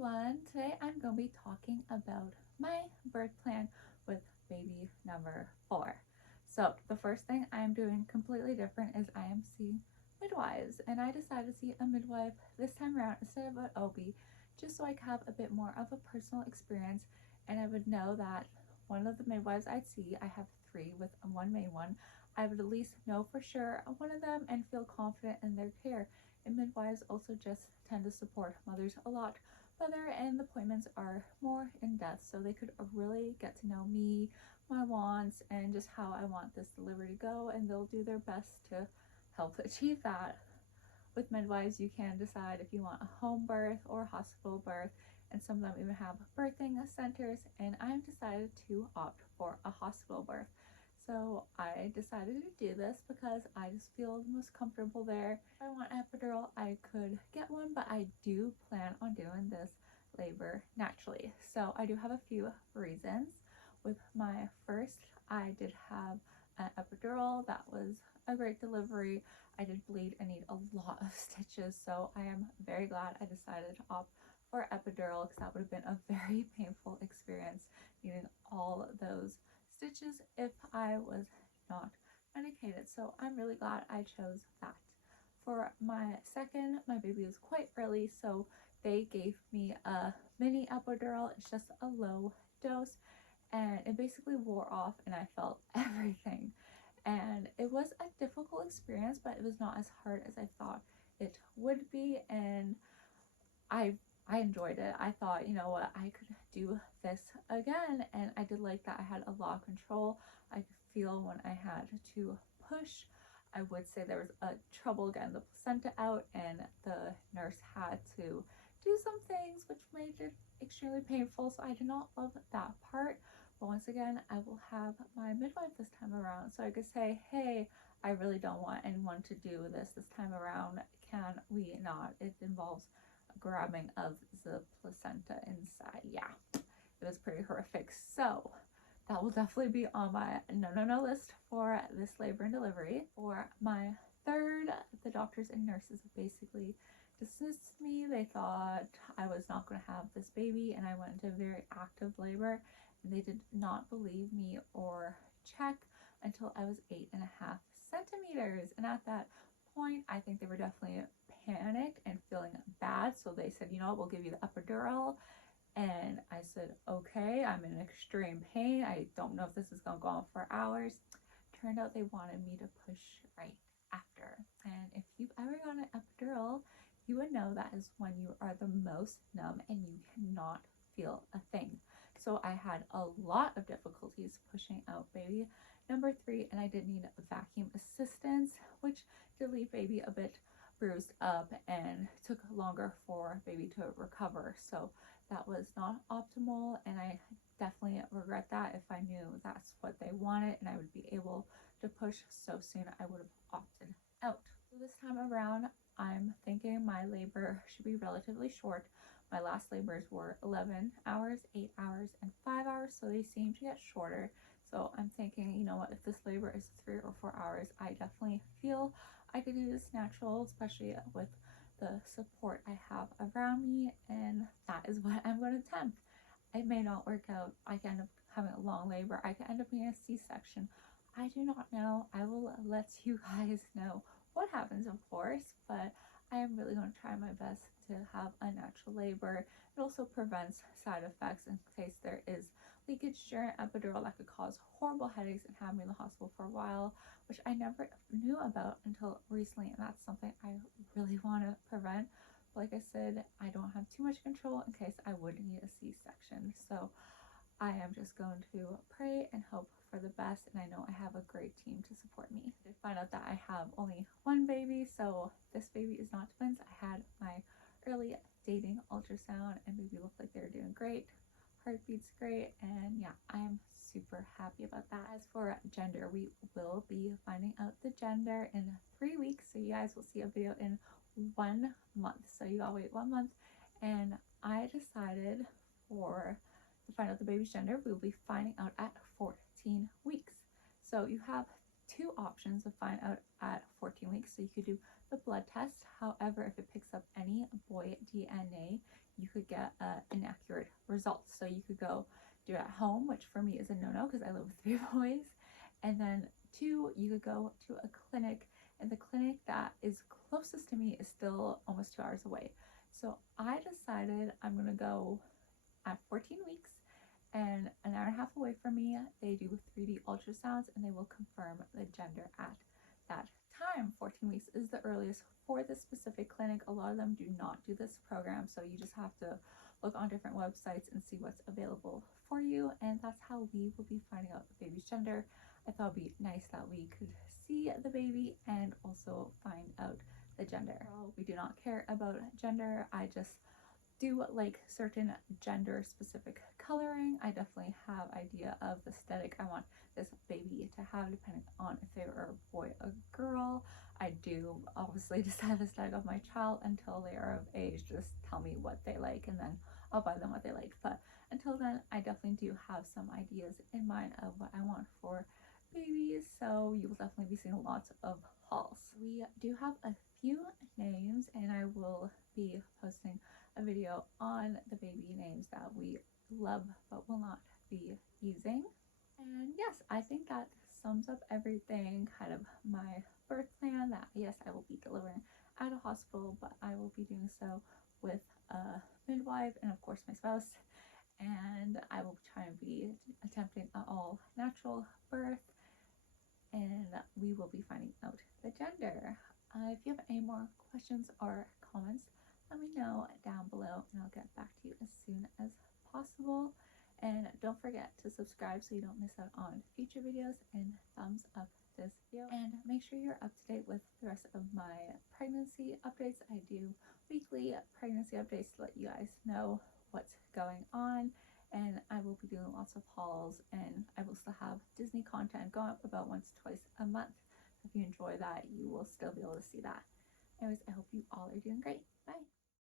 everyone. Today I'm going to be talking about my birth plan with baby number 4. So the first thing I'm doing completely different is I am seeing midwives, and I decided to see a midwife this time around instead of an OB, just so I could have a bit more of a personal experience, and I would know that one of the midwives I'd see, I have 3 with one main one, I would at least know for sure one of them and feel confident in their care. And midwives also just tend to support mothers a lot better, and the appointments are more in depth, so they could really get to know me, my wants, and just how I want this delivery to go, and they'll do their best to help achieve that. With midwives, you can decide if you want a home birth or hospital birth, and some of them even have birthing centers, and I've decided to opt for a hospital birth. So I decided to do this because I just feel the most comfortable there. If I want epidural, I could get one, but I do plan on doing this labor naturally. So I do have a few reasons. With my first, I did have an epidural. That was a great delivery. I did bleed and need a lot of stitches, so I am very glad I decided to opt for epidural, because that would have been a very painful experience, needing all those stitches if I was not medicated. So I'm really glad I chose that. For my second, my baby was quite early, so they gave me a mini epidural. It's just a low dose, and it basically wore off, and I felt everything. And it was a difficult experience, but it was not as hard as I thought it would be, and I enjoyed it. I thought, you know what, I could do this again, and I did like that I had a lot of control. I could feel when I had to push. I would say there was a trouble getting the placenta out, and the nurse had to do some things which made it extremely painful, so I did not love that part. But once again, I will have my midwife this time around, so I could say, hey, I really don't want anyone to do this time around. Can we not? It involves grabbing of the placenta inside. Yeah, it was pretty horrific. So that will definitely be on my no list for this labor and delivery. For my third, the doctors and nurses basically dismissed me. They thought I was not going to have this baby, and I went into very active labor, and they did not believe me or check until I was 8.5 centimeters. And at that point, I think they were definitely panicked and feeling bad, so they said, you know, we'll give you the epidural. And I said, okay, I'm in extreme pain. I don't know if this is gonna go on for hours. Turned out they wanted me to push right after. And if you've ever gotten an epidural, you would know that is when you are the most numb and you cannot feel a thing. So I had a lot of difficulties pushing out baby number 3, and I did need vacuum assistance, which did leave baby a bit bruised up and took longer for baby to recover. So that was not optimal, and I definitely regret that. If I knew that's what they wanted and I would be able to push so soon, I would have opted out. So this time around, I'm thinking my labor should be relatively short. My last labors were 11 hours, 8 hours, and 5 hours, so they seem to get shorter. So I'm thinking, you know what, if this labor is 3 or 4 hours, I definitely feel I could do this natural, especially with the support I have around me, and that is what I'm going to attempt. It may not work out. I could end up having a long labor. I could end up being a C-section. I do not know. I will let you guys know what happens, of course, but I am really going to try my best to have a natural labor. It also prevents side effects in case there is leakage during epidural that could cause horrible headaches and have me in the hospital for a while, which I never knew about until recently, and that's something I really want to prevent. But like I said, I don't have too much control in case I would need a C-section. So I am just going to pray and hope for the best, and I know I have a great team to support me. I did find out that I have only one baby, so this baby is not twins. I had my early dating ultrasound, and baby looked like they were doing great. Heartbeat's great, and yeah, I am super happy about that. As for gender, we will be finding out the gender in 3 weeks, so you guys will see a video in 1 month. So you gotta wait 1 month, and I decided to find out the baby's gender, we will be finding out at 14 weeks. So you have 2 options to find out at 14 weeks. So you could do the blood test. However, if it picks up any boy DNA, you could get inaccurate results. So you could go do it at home, which for me is a no-no because I live with 3 boys. And then 2, you could go to a clinic, and the clinic that is closest to me is still almost 2 hours away. So I decided I'm gonna go at 14 weeks, and an hour and a half away from me, they do 3D ultrasounds and they will confirm the gender at that time. 14 weeks is the earliest for this specific clinic. A lot of them do not do this program, so you just have to look on different websites and see what's available for you, and that's how we will be finding out the baby's gender. I thought it'd be nice that we could see the baby and also find out the gender. We do not care about gender. I just do like certain gender specific coloring. I definitely have idea of the aesthetic I want this baby to have depending on if they were a boy or a girl. I do obviously decide the aesthetic of my child until they are of age. Just tell me what they like and then I'll buy them what they like. But until then, I definitely do have some ideas in mind of what I want for babies, so you will definitely be seeing lots of hauls. We do have a few names, and I will be posting a video on the baby names that we love but will not be using. And yes, I think that sums up everything, kind of my birth plan, that yes, I will be delivering at a hospital, but I will be doing so with a midwife and of course my spouse, and I will try and be attempting an all natural birth, and we will be finding out the gender. If you have any more questions or comments, let me know down below and I'll get back to you as soon as possible. And don't forget to subscribe so you don't miss out on future videos, and thumbs up this video. And make sure you're up to date with the rest of my pregnancy updates. I do weekly pregnancy updates to let you guys know what's going on, and I will be doing lots of hauls, and I will still have Disney content going up about once or twice a month. If you enjoy that, you will still be able to see that. Anyways, I hope you all are doing great. Bye.